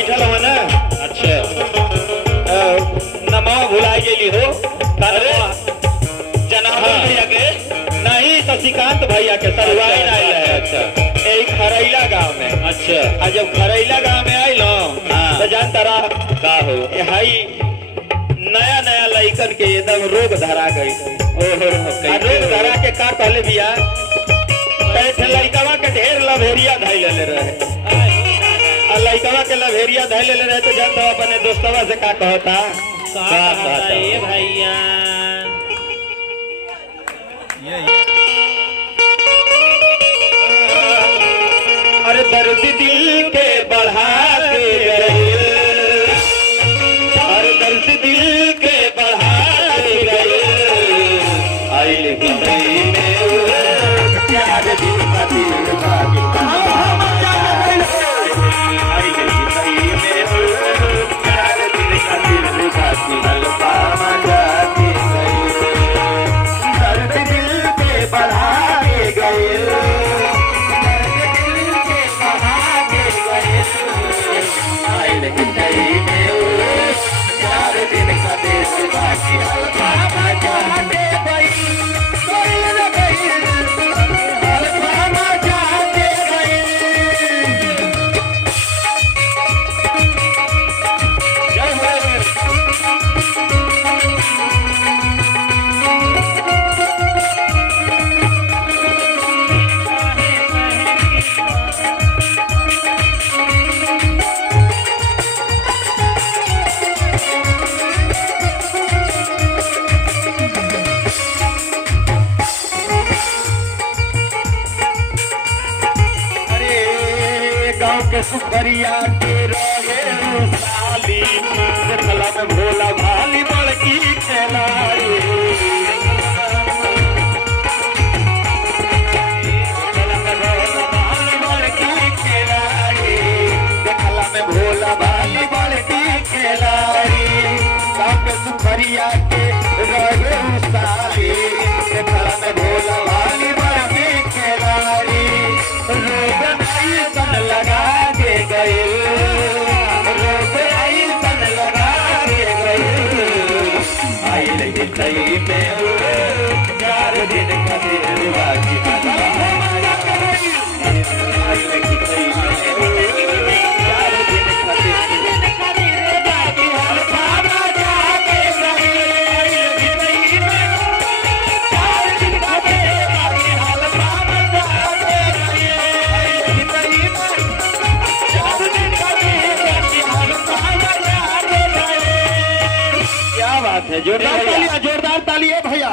बैठल हो ना। अच्छा नमा भुलाई गेली हो। अरे जनाब भैया के नहीं शशिकांत भैया के सरवाई आयल है। अच्छा यही खरैला गांव में। अच्छा आ जब खरैला गांव में आयल हाँ। तो जान तारा का हो हाई नया नया लइकन के एकदम रोग धरा गई। रोग धरा के का कहले बिया लइकवा के ढेर लभेरिया धैले रहे। लइकवा के लभेरिया धैले रहे तो जान तो अपने दोस्तवा से का कहता भैया अरे दर्द दिल के बढ़ा के गए। अरे दर्द दिल के बढ़ा के गए। आइल गई में प्यार दिल का दिल भागी। आइल गई में प्यार दिल का दिल भागी। अल्फा मजा के गए। दर्द दिल के बढ़ा के गए। के सुखरिया के रहे साली देखला में भोला भाली बड़की खेलाड़ी। देखला में भोला भाली बड़की खेलाड़ी। गाँव के सुखरिया के रहे साली देखला में भोला भाली बड़की खेलाड़ी। रोग सन लगा के गए। रोग सन लगा के गए। आइल सही में 4 दिन का दिल बाकी। आइल सही में 4 दिन का दिल बाकी। अल्फा मजा के गए। आइल सही में 4 दिन का दिल बाकी। अल्फा मजा के गए। क्या बात है, जोरदार ताली है भैया।